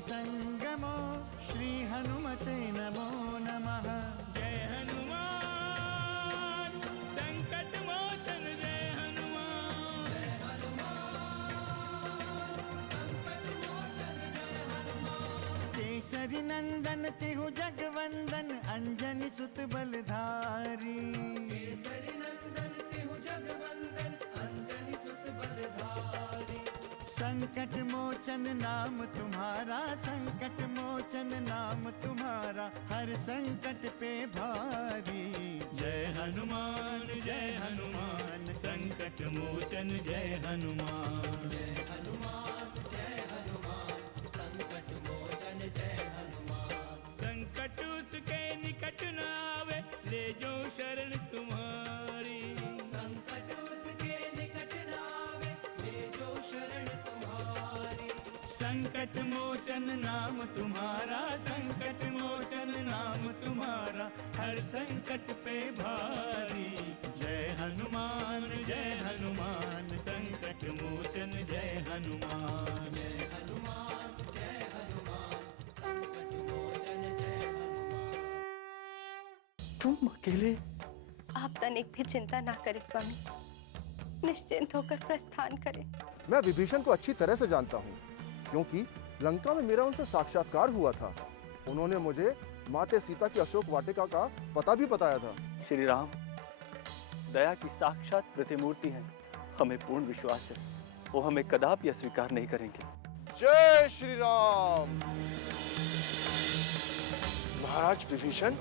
संगमो श्री हनुमते नमो नमः। जय हनुमान संकट मोचन जय हनुमान। जय हनुमान संकट मोचन जय हनुमान। केसरी नंदन तिहु जगवंदन अंजनी सुत बलधारी। केसरी नंदन तिहु जगवंदन अंजनी सुत बलधारी। संकट मोचन नाम तुम्हारा, संकट मोचन नाम तुम्हारा, हर संकट पे भारी। जय हनुमान संकट मोचन जय हनुमान। जय हनुमान संकट मोचन जय हनुमान। संकट उसके निकट न आवे, ले जो शरण तुम्हारी। संकट उसके निकट न आवे, ले जो शरण तुम्हारी। संकट मोचन नाम तुम्हारा, संकट मोचन नाम तुम्हारा, हर संकट पे भारी। जय हनुमान संकट मोचन जय हनुमान। जय हनुमान संकट मोचन जय हनुमान। तुम अकेले? आप तनिक भी चिंता ना करें स्वामी, निश्चिंत होकर प्रस्थान करें। मैं विभीषण को अच्छी तरह से जानता हूँ, क्योंकि लंका में मेरा उनसे साक्षात्कार हुआ था। उन्होंने मुझे माता सीता की अशोक वाटिका का पता भी बताया था। श्री राम दया की साक्षात प्रतिमूर्ति हैं। हमें पूर्ण विश्वास है वो हमें कदापि अस्वीकार नहीं करेंगे। जय श्री राम। महाराज विभीषण,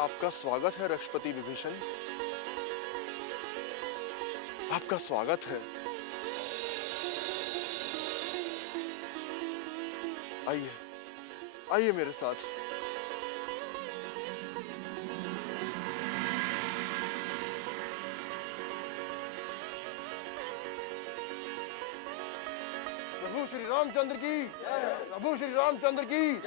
आपका स्वागत है। रक्षपति विभीषण, आपका स्वागत है। आइए आइए मेरे साथ। प्रभु श्री रामचंद्र की, प्रभु श्री रामचंद्र की।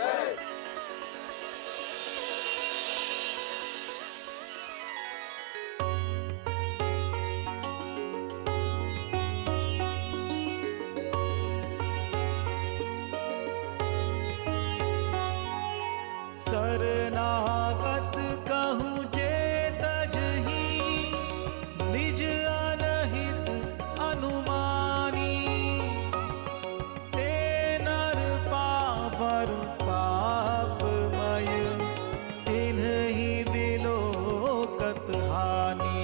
शरणागत कहूँ जे तजहि, निज अनहित अनुमानी। ते नर पावर पापमय, तिन्हि बिलोकत हानि।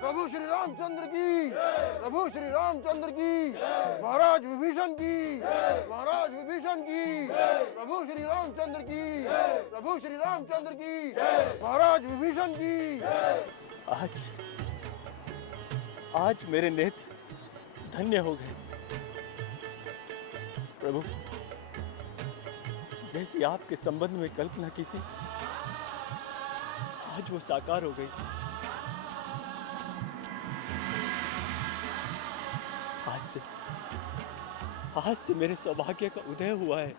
प्रभु श्री रामचंद्र की, प्रभु श्री रामचंद्र की। महाराज विभीषण की, महाराज विभीषण की। प्रभु श्री रामचंद्र की, प्रभु श्री रामचंद्र की। महाराज विभीषण की। आज मेरे नेत्र धन्य हो गए। प्रभु, जैसी आपके संबंध में कल्पना की थी, आज वो साकार हो गई। आज से मेरे सौभाग्य का उदय हुआ है।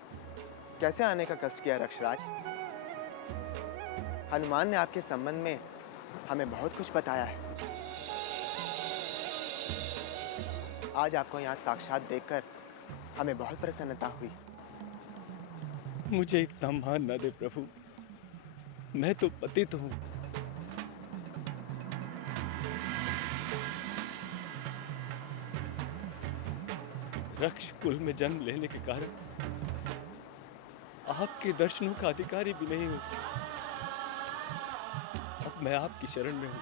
कैसे आने का कष्ट किया रक्षराज? हनुमान ने आपके संबंध में हमें बहुत कुछ बताया है। आज आपको यहाँ साक्षात देखकर हमें बहुत प्रसन्नता हुई। मुझे इतना मान न दे प्रभु, मैं तो पतित हूँ। रक्ष कुल में जन्म लेने के कारण आपके दर्शनों का अधिकारी भी नहीं हूं। अब मैं आपकी शरण में हूं।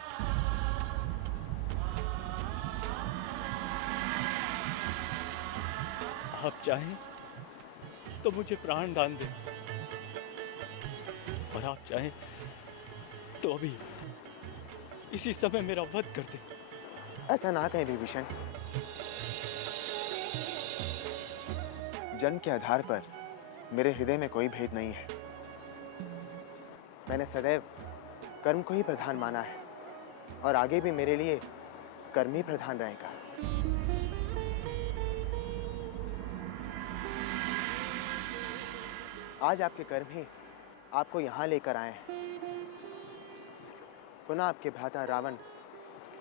आप चाहें तो मुझे प्राण दान दें, और आप चाहें तो अभी इसी समय मेरा वध कर दें। ऐसा ना कहें विभीषण। जन्म के आधार पर मेरे हृदय में कोई भेद नहीं है। मैंने सदैव कर्म को ही प्रधान माना है, और आगे भी मेरे लिए कर्म ही प्रधान रहेगा। आज आपके कर्म ही आपको यहाँ लेकर आए हैं। पुनः आपके भ्राता रावण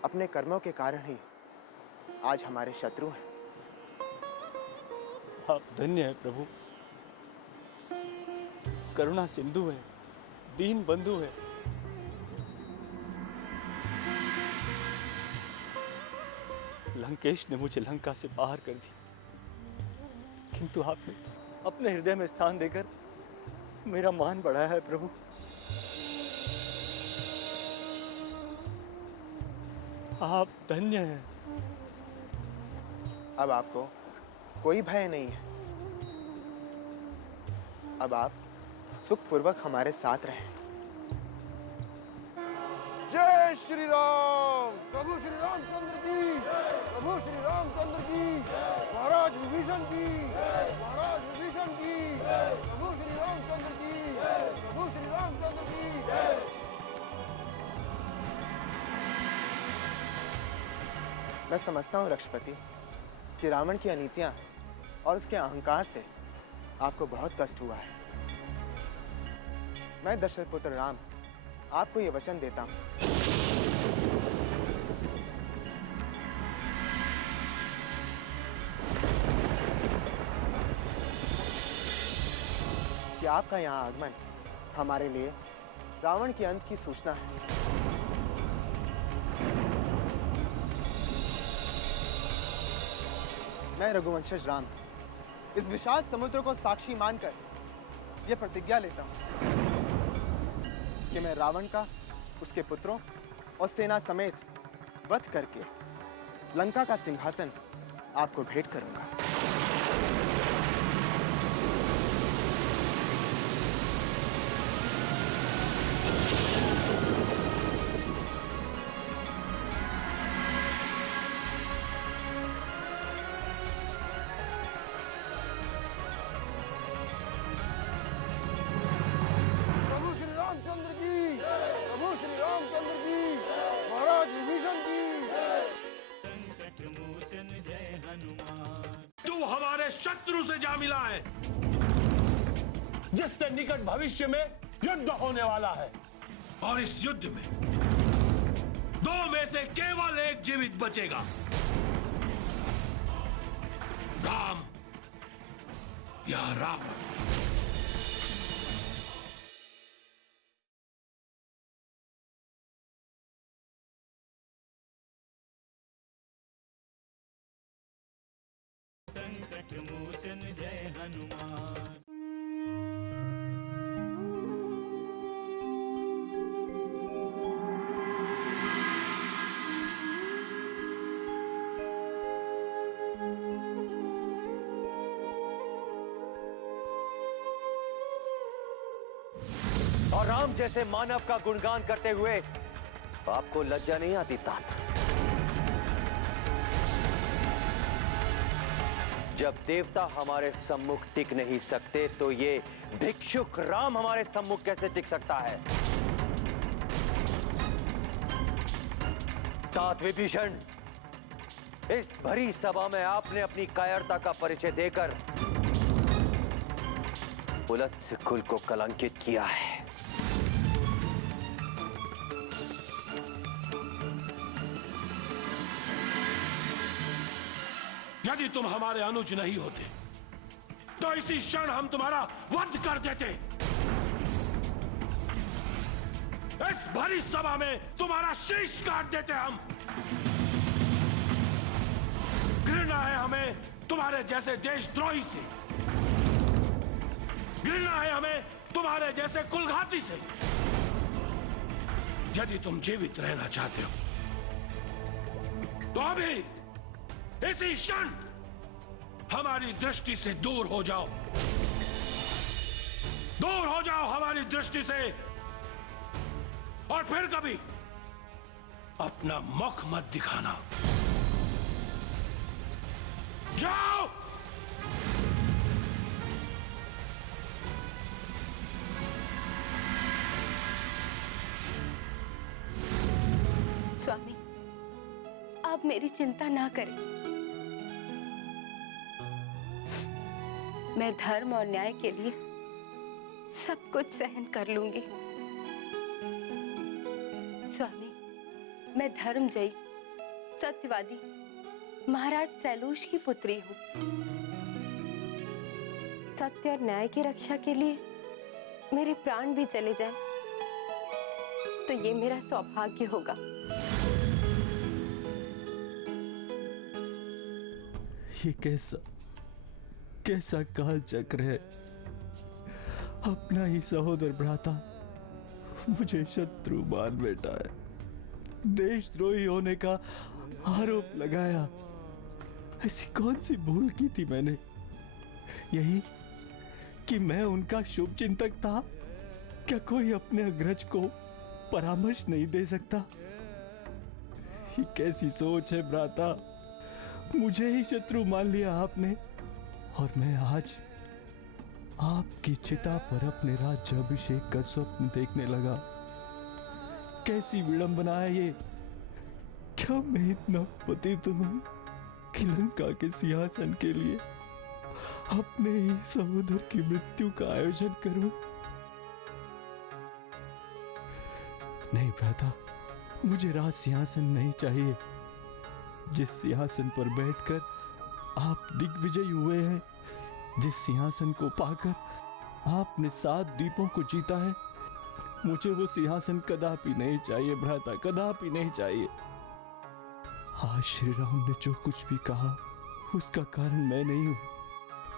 अपने कर्मों के कारण ही आज हमारे शत्रु हैं। आप धन्य है प्रभु, करुणा सिंधु है, दीन बंधु है। लंकेश ने मुझे लंका से बाहर कर दी, किंतु आपने अपने हृदय में स्थान देकर मेरा मान बढ़ाया है प्रभु। आप धन्य हैं। अब आपको कोई भय नहीं है। अब आप सुखपूर्वक हमारे साथ रहें। जय श्री राम। प्रभु श्री रामचंद्र की, प्रभु श्री रामचंद्र की, महाराज विभीषण की, महाराज विभीषण की, प्रभु श्री रामचंद्र की, प्रभु श्री रामचंद्र की। मैं समझता हूँ रक्षपति कि रावण की अनीतियां और उसके अहंकार से आपको बहुत कष्ट हुआ है। मैं दशरथ पुत्र राम आपको ये वचन देता हूँ कि आपका यहाँ आगमन हमारे लिए रावण के अंत की सूचना है। मैं रघुवंशज राम इस विशाल समुद्र को साक्षी मानकर यह प्रतिज्ञा लेता हूं कि मैं रावण का, उसके पुत्रों और सेना समेत वध करके लंका का सिंहासन आपको भेंट करूंगा। प्रभु श्री रामचंद्र की, प्रभु श्री रामचंद्र की, महाराज विभीषण की। संकट मोचन जय हनुमान। तू हमारे शत्रु से जा मिला है, जिससे निकट भविष्य में युद्ध होने वाला है, और इस युद्ध में दो में से केवल एक जीवित बचेगा, राम या रावण। संकट मोचन जय हनुमान। और राम जैसे मानव का गुणगान करते हुए आपको लज्जा नहीं आती तात? जब देवता हमारे सम्मुख टिक नहीं सकते तो ये भिक्षुक राम हमारे सम्मुख कैसे टिक सकता है? तात विभीषण, इस भरी सभा में आपने अपनी कायरता का परिचय देकर उलत्स्य कुल को कलंकित किया है। यदि तुम हमारे अनुज नहीं होते तो इसी क्षण हम तुम्हारा वध कर देते। इस भरी सभा में तुम्हारा शीश काट देते हम। घृणा है हमें तुम्हारे जैसे देशद्रोही से, घृणा है हमें तुम्हारे जैसे कुलघाती से। यदि तुम जीवित रहना चाहते हो तो अभी इसी क्षण हमारी दृष्टि से दूर हो जाओ, दूर हो जाओ हमारी दृष्टि से, और फिर कभी अपना मुख मत दिखाना। जाओ। स्वामी, आप मेरी चिंता ना करें। मैं धर्म और न्याय के लिए सब कुछ सहन कर लूंगी। स्वामी, मैं धर्मजयी सत्यवादी महाराज सैलूष की पुत्री हूँ। सत्य और न्याय की रक्षा के लिए मेरे प्राण भी चले जाएं, तो ये मेरा सौभाग्य होगा। ये कैसा काल चक्र है। अपना ही सहोदर भ्राता मुझे शत्रु मान बैठा है, देशद्रोही होने का आरोप लगाया। ऐसी कौन सी भूल की थी मैंने? यही कि मैं उनका शुभ चिंतक था। क्या कोई अपने अग्रज को परामर्श नहीं दे सकता? ये कैसी सोच है भ्राता? मुझे ही शत्रु मान लिया आपने, और मैं आज आपकी चिता पर अपने राज्याभिषेक का स्वप्न देखने लगा। कैसी विडंबना है ये? क्या मैं इतना पतित हूं कि लंका के सिंहासन के लिए अपने ही सहोदर की मृत्यु का आयोजन करूं? नहीं भ्राता, मुझे राज सिंहासन नहीं चाहिए। जिस सिंहासन पर बैठकर आप दिग्विजयी हुए हैं, जिस सिंहासन को पाकर आपने 7 द्वीपों को जीता है, मुझे वो सिंहासन कदापि नहीं चाहिए भ्राता, कदापि नहीं चाहिए। आज श्री राम ने जो कुछ भी कहा उसका कारण मैं नहीं हूं,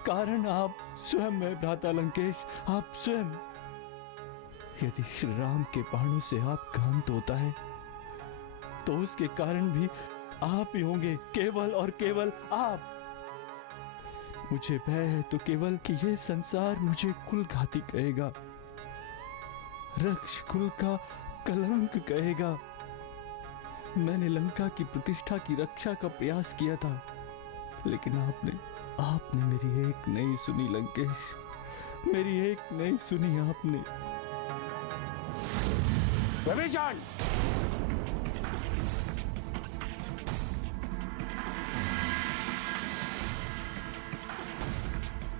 कारण आप स्वयं है भ्राता लंकेश, आप स्वयं। यदि श्री राम के बाणों से आपका अंत होता है तो उसके कारण भी आप ही होंगे, केवल और केवल आप। मुझे भय है तो केवल कि ये संसार मुझे कुलघाती कहेगा, रक्ष कुल का कलंक कहेगा। मैंने लंका की प्रतिष्ठा की रक्षा का प्रयास किया था, लेकिन आपने मेरी एक नहीं सुनी लंकेश, मेरी एक नहीं सुनी आपने। विभीषण!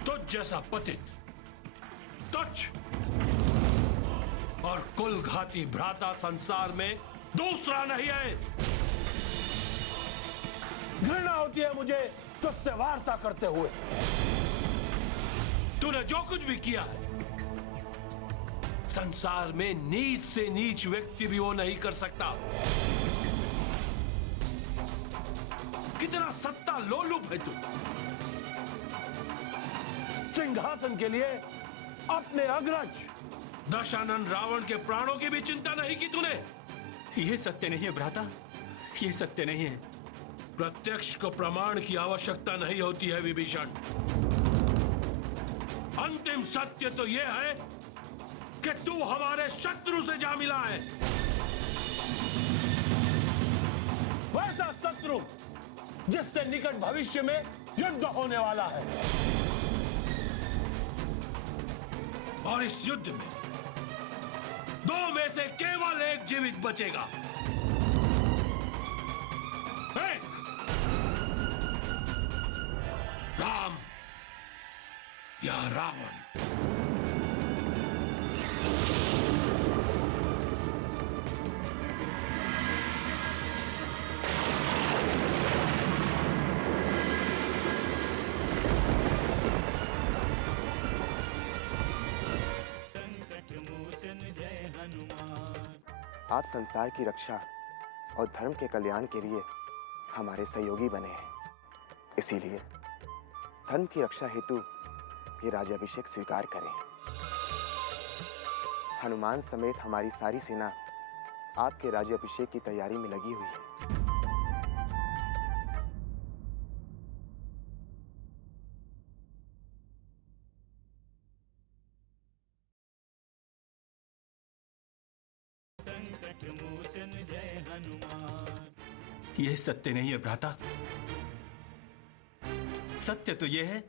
तुझ जैसा पतित, तुच्छ और कुलघाती भ्राता संसार में दूसरा नहीं है। घृणा होती है मुझे तुझसे वार्ता करते हुए। तूने जो कुछ भी किया है, संसार में नीच से नीच व्यक्ति भी वो नहीं कर सकता। कितना सत्ता लोलुप है तू। सिंहासन के लिए अपने अग्रज दशानन रावण के प्राणों की भी चिंता नहीं की तूने। ये सत्य नहीं है भ्राता, ये सत्य नहीं है। प्रत्यक्ष को प्रमाण की आवश्यकता नहीं होती है विभीषण। अंतिम सत्य तो यह है कि तू हमारे शत्रु से जा मिला है। वैसा शत्रु जिससे निकट भविष्य में युद्ध होने वाला है, और इस युद्ध में 2 में से केवल एक जीवित बचेगा। एक राम या रावण। आप संसार की रक्षा और धर्म के कल्याण के लिए हमारे सहयोगी बने हैं। इसीलिए धर्म की रक्षा हेतु ये राज्याभिषेक स्वीकार करें। हनुमान समेत हमारी सारी सेना आपके राज्याभिषेक की तैयारी में लगी हुई है। संकट मोचन जय हनुमान। यह सत्य नहीं है भ्राता। सत्य तो यह है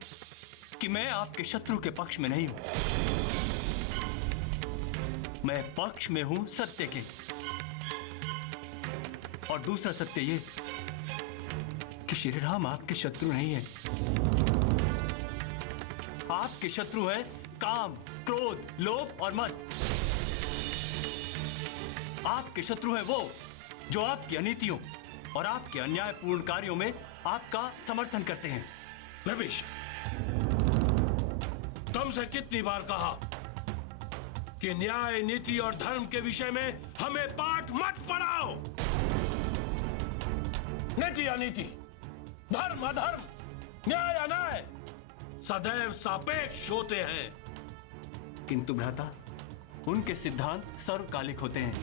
कि मैं आपके शत्रु के पक्ष में नहीं हूं, मैं पक्ष में हूं सत्य के। और दूसरा सत्य यह कि श्री राम आपके शत्रु नहीं है। आपके शत्रु है काम, क्रोध, लोभ और मद। आपके शत्रु है वो जो आपकी अनीतियों, और आपके अन्यायपूर्ण कार्यों में आपका समर्थन करते हैं। विभीषण, तुमसे कितनी बार कहा कि न्याय, नीति और धर्म के विषय में हमें पाठ मत पढ़ाओ। नीति अनीति, धर्म अधर्म, न्याय अन्याय सदैव सापेक्ष होते हैं। किंतु भ्राता, उनके सिद्धांत सर्वकालिक होते हैं।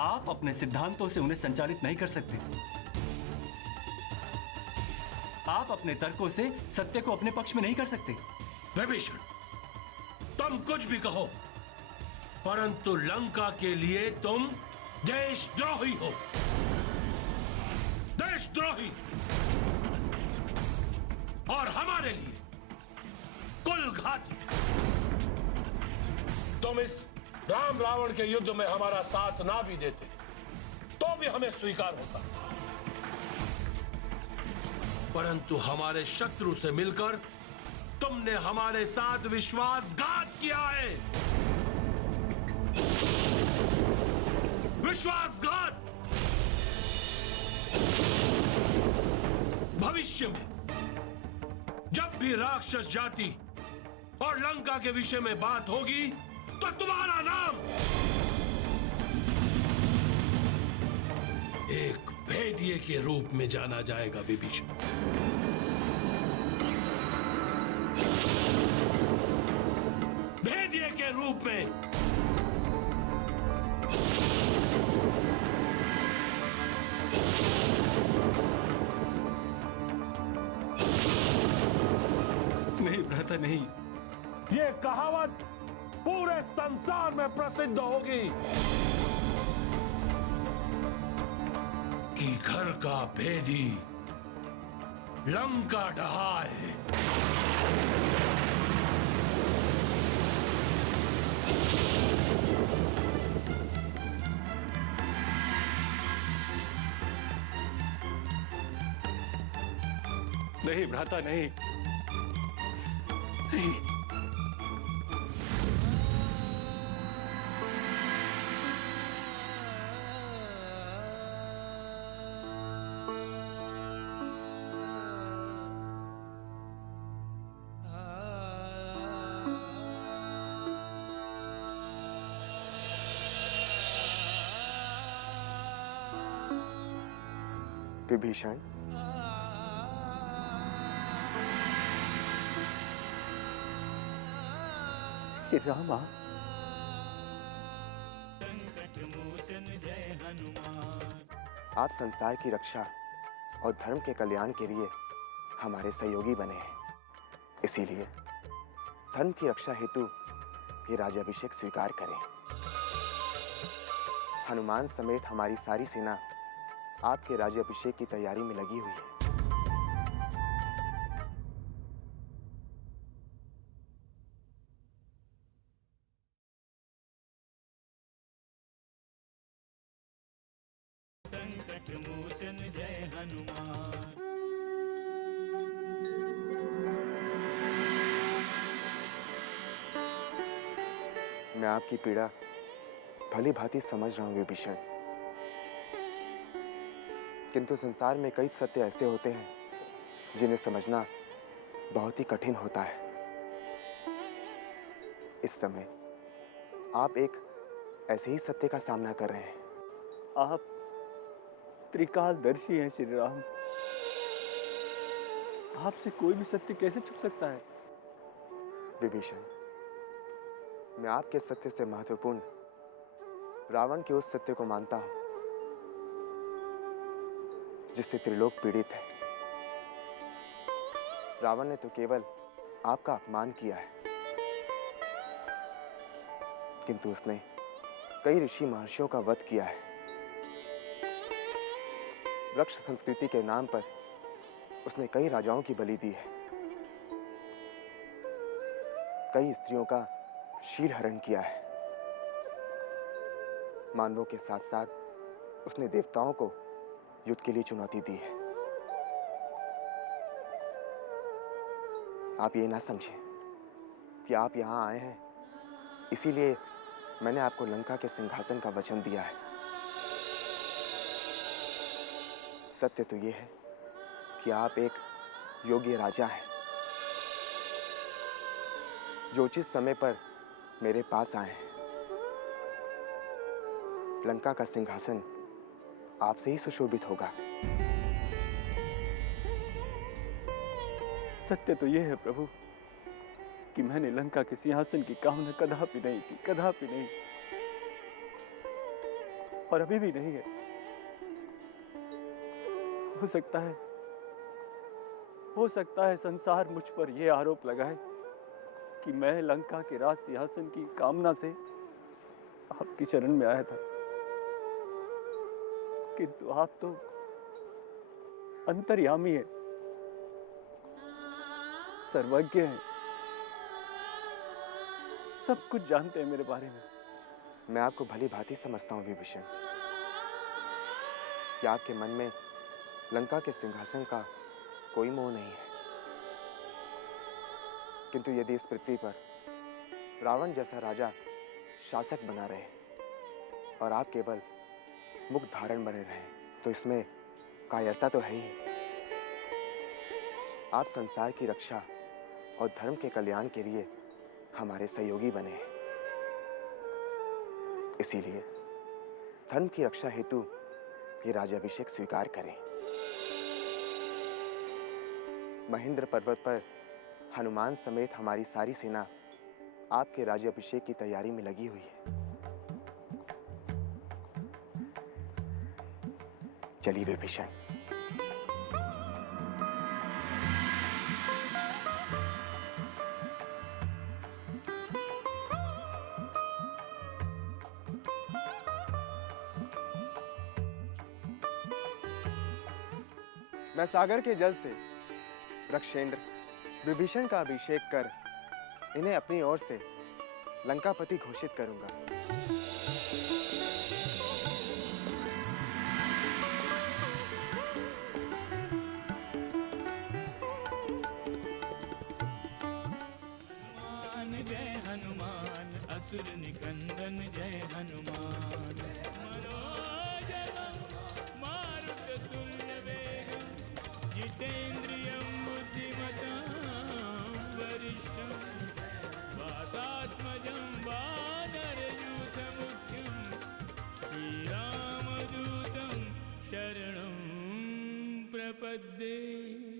आप अपने सिद्धांतों से उन्हें संचालित नहीं कर सकते। आप अपने तर्कों से सत्य को अपने पक्ष में नहीं कर सकते। विभीषण, तुम कुछ भी कहो, परंतु लंका के लिए तुम देशद्रोही हो। देशद्रोही, और हमारे लिए कुलघाती। तुम इस राम रावण के युद्ध में हमारा साथ ना भी देते तो भी हमें स्वीकार होता, परंतु हमारे शत्रु से मिलकर तुमने हमारे साथ विश्वासघात किया है। विश्वासघात। भविष्य में जब भी राक्षस जाति और लंका के विषय में बात होगी तो तुम्हारा नाम एक भेदिये के रूप में जाना जाएगा। विभीषण, भेदिये के रूप में। नहीं भ्राता, नहीं। ये कहावत पूरे संसार में प्रसिद्ध होगी कि घर का भेदी लंका ढहाए। नहीं भ्राता, नहीं, नहीं। विभीषण, श्री राम, आप संसार की रक्षा और धर्म के कल्याण के लिए हमारे सहयोगी बने हैं। इसीलिए धर्म की रक्षा हेतु ये राज्याभिषेक स्वीकार करें। हनुमान समेत हमारी सारी सेना आपके राज्याभिषेक की तैयारी में लगी हुई है। संकट मोचन जय हनुमान। मैं आपकी पीड़ा भली भांति समझ रहा हूं विभीषण, किंतु संसार में कई सत्य ऐसे होते हैं जिन्हें समझना बहुत ही कठिन होता है। इस समय आप एक ऐसे ही सत्य का सामना कर रहे हैं। आप त्रिकालदर्शी हैं श्री राम। आपसे कोई भी सत्य कैसे छुप सकता है? विभीषण, मैं आपके सत्य से महत्वपूर्ण रावण के उस सत्य को मानता हूं जिससे त्रिलोक पीड़ित है। रावण ने तो केवल आपका अपमान किया है, किंतु उसने कई ऋषि महर्षियों का वध किया है। वृक्ष संस्कृति के नाम पर उसने कई राजाओं की बलि दी है। कई स्त्रियों का शील हरण किया है। मानवों के साथ साथ उसने देवताओं को युद्ध के लिए चुनौती दी है। आप ये ना समझें कि आप यहाँ आए हैं इसीलिए मैंने आपको लंका के सिंहासन का वचन दिया है। सत्य तो ये है कि आप एक योग्य राजा हैं, जो उचित समय पर मेरे पास आए हैं। लंका का सिंहासन आपसे ही सुशोभित होगा। सत्य तो यह है प्रभु कि मैंने लंका के सिंहासन की कामना कदापि नहीं की, कदापि नहीं, और अभी भी नहीं है। हो सकता है संसार मुझ पर यह आरोप लगाए कि मैं लंका के राज सिंहासन की कामना से आपके चरण में आया था, किंतु आप तो अंतर्यामी हैं, सर्वज्ञ हैं, सब कुछ जानते हैं मेरे बारे में। मैं आपको भली भांति समझता हूं विभीषण, कि आपके मन में लंका के सिंहासन का कोई मोह नहीं है, किंतु यदि इस पृथ्वी पर रावण जैसा राजा शासक बना रहे और आप केवल मुख धारण बने रहे, तो इसमें कायरता तो है ही। आप संसार की रक्षा और धर्म के कल्याण के लिए हमारे सहयोगी बने हैं, इसीलिए धर्म की रक्षा हेतु ये राज्याभिषेक स्वीकार करें। महेंद्र पर्वत पर हनुमान समेत हमारी सारी सेना आपके राज्याभिषेक की तैयारी में लगी हुई है। चलिए विभीषण। मैं सागर के जल से रक्षेंद्र विभीषण का अभिषेक कर इन्हें अपनी ओर से लंकापति घोषित करूंगा। जय हनुमान, असुर निकंदन जय हनुमान। जितेन्द्रियं बुद्धिमतां वरिष्ठं वातात्मजं वानरयूथमुख्यं श्रीरामदूतं शरणं प्रपद्ये।